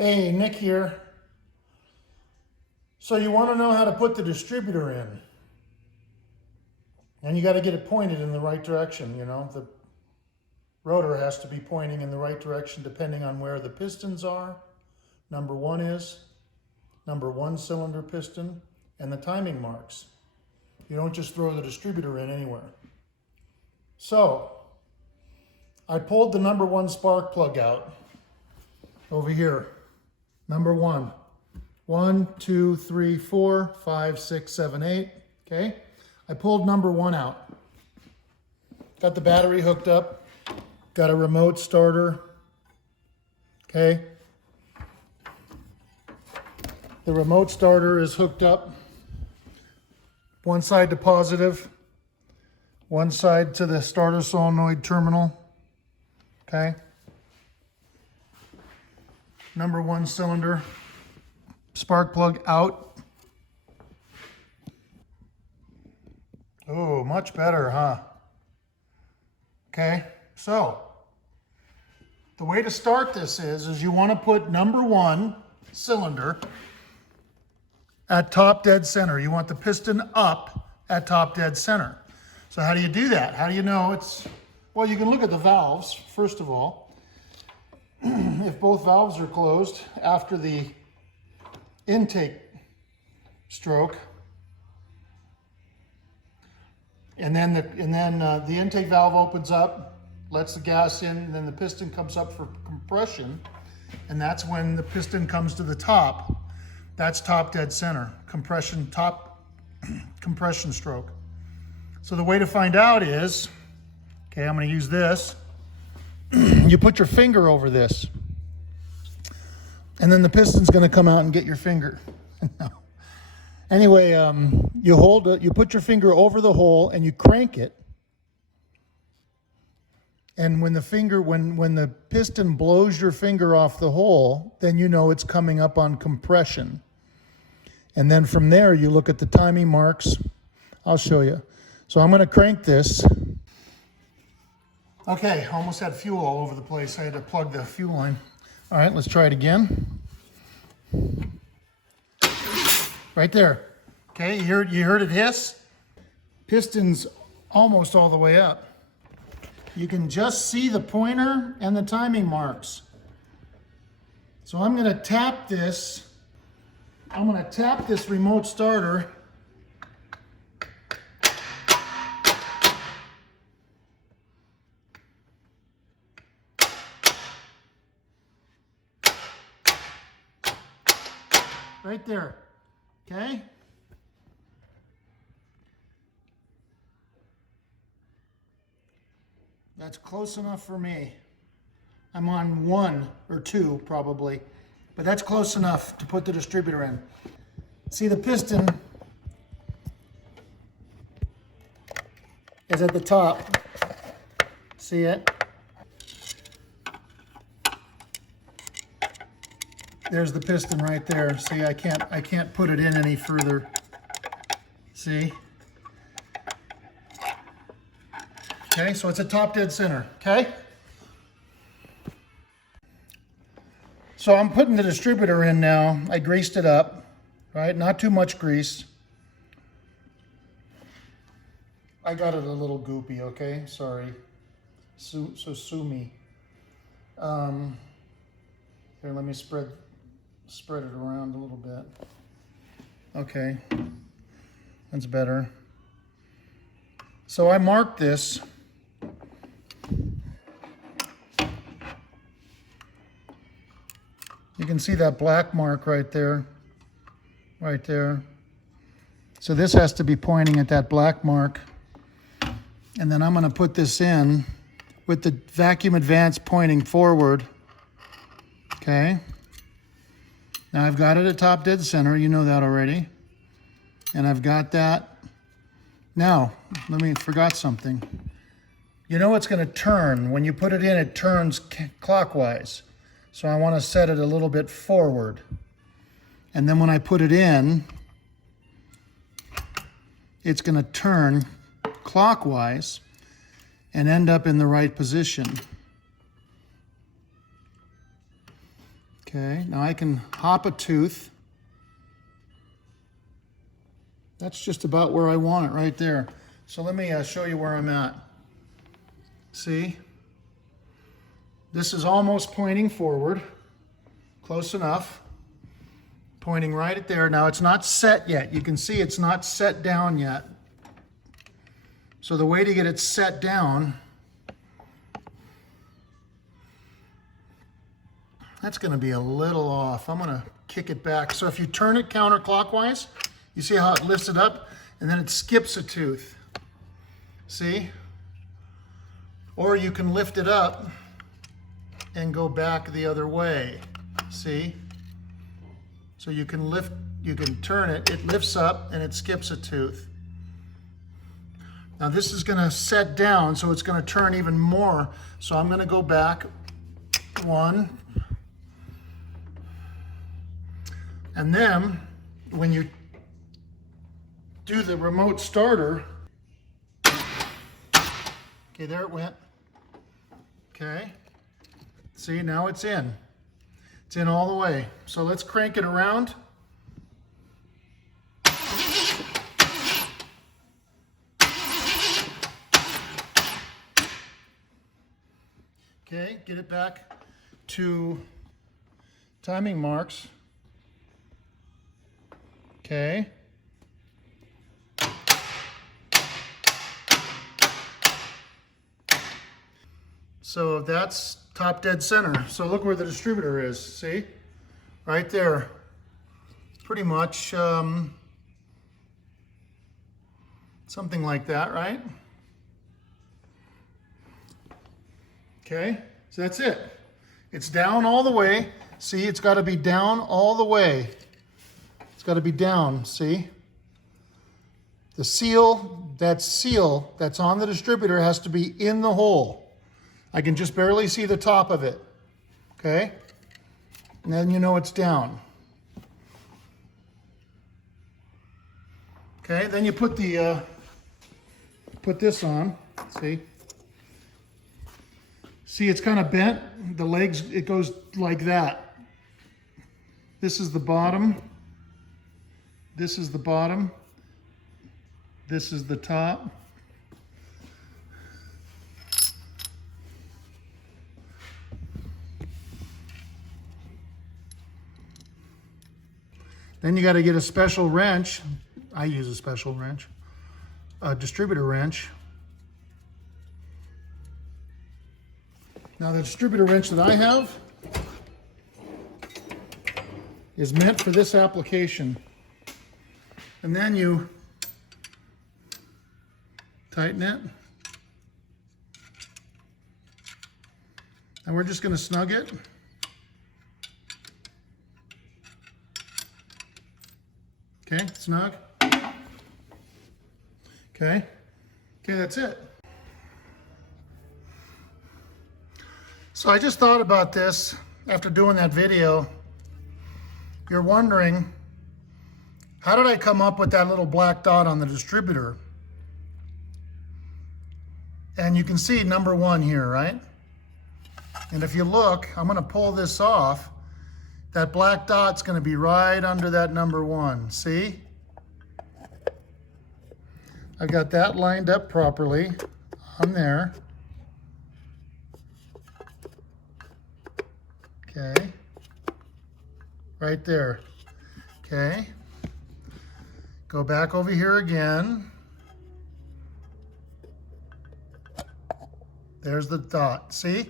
Hey, Nick here. So you want to know how to put the distributor in. And you got to get it pointed in the right direction, you know. The rotor has to be pointing in the right direction depending on where the pistons are. Number one is, number one cylinder piston, and the timing marks. You don't just throw the distributor in anywhere. So, I pulled the number one spark plug out over here. Number one. 1, 2, 3, 4, 5, 6, 7, 8. Okay? I pulled number one out. Got the battery hooked up. Got a remote starter. Okay? The remote starter is hooked up. One side to positive. One side to the starter solenoid terminal. Okay? Number one cylinder. Spark plug out. Oh, much better, huh? Okay, so the way to start this is you want to put number one cylinder at top dead center. You want the piston up at top dead center. So how do you do that? How do you know it's, well, you can look at the valves, first of all. If both valves are closed after the intake stroke, and then the intake valve opens up, lets the gas in, and then the piston comes up for compression, and that's when the piston comes to the top. That's top dead center, compression, top compression stroke. So the way to find out is, okay, I'm going to use this. You put your finger over this, and then the piston's going to come out and get your finger. No. Anyway, you hold it, you put your finger over the hole and you crank it. And when the piston blows your finger off the hole, then you know it's coming up on compression. And then from there, you look at the timing marks. I'll show you. So I'm going to crank this. Okay, almost had fuel all over the place. I had to plug the fuel line. All right, let's try it again. Right there. Okay, you heard it hiss? Piston's almost all the way up. You can just see the pointer and the timing marks. So I'm going to tap this. I'm going to tap this remote starter. Right there, okay? That's close enough for me. I'm on 1 or 2 probably, but that's close enough to put the distributor in. See, the piston is at the top. See it? There's the piston right there. See, I can't put it in any further. See? Okay, so it's a top dead center, okay? So I'm putting the distributor in now. I greased it up, right? Not too much grease. I got it a little goopy, okay? Sorry. So sue me. Here, let me spread it around a little bit. Okay, that's better. So I marked this. You can see that black mark right there, right there. So this has to be pointing at that black mark. And then I'm going to put this in with the vacuum advance pointing forward. Okay. Now I've got it at top dead center, you know that already. And I've got that. Now, forgot something. You know it's going to turn. When you put it in, it turns clockwise. So I want to set it a little bit forward. And then when I put it in, it's going to turn clockwise and end up in the right position. Okay, now I can hop a tooth. That's just about where I want it right there. So let me show you where I'm at. See? This is almost pointing forward. Close enough. Pointing right at there. Now it's not set yet. You can see it's not set down yet. So the way to get it set down, that's going to be a little off. I'm going to kick it back. So if you turn it counterclockwise, you see how it lifts it up and then it skips a tooth. See? Or you can lift it up and go back the other way. See? So you can turn it, it lifts up and it skips a tooth. Now this is going to set down, so it's going to turn even more. So I'm going to go back one. And then when you do the remote starter, okay, there it went. Okay. See, now it's in. It's in all the way. So let's crank it around. Okay, get it back to timing marks. Okay. So that's top dead center. So look where the distributor is, see? Right there. Pretty much something like that, right? Okay, so that's it. It's down all the way. See, it's got to be down all the way. It's got to be down, see? The seal that's on the distributor has to be in the hole. I can just barely see the top of it, okay? And then you know it's down. Okay, then you put the, put this on, see? See, it's kind of bent. The legs, it goes like that. This is the bottom. This is the bottom. This is the top. Then you got to get a special wrench. I use a special wrench, a distributor wrench. Now the distributor wrench that I have is meant for this application. And then you tighten it. And we're just going to snug it. Okay, snug. Okay, that's it. So I just thought about this after doing that video. You're wondering, how did I come up with that little black dot on the distributor? And you can see number 1 here, right? And if you look, I'm going to pull this off. That black dot's going to be right under that number 1. See? I've got that lined up properly on there. Okay. Right there. Okay. Go back over here again. There's the dot. See?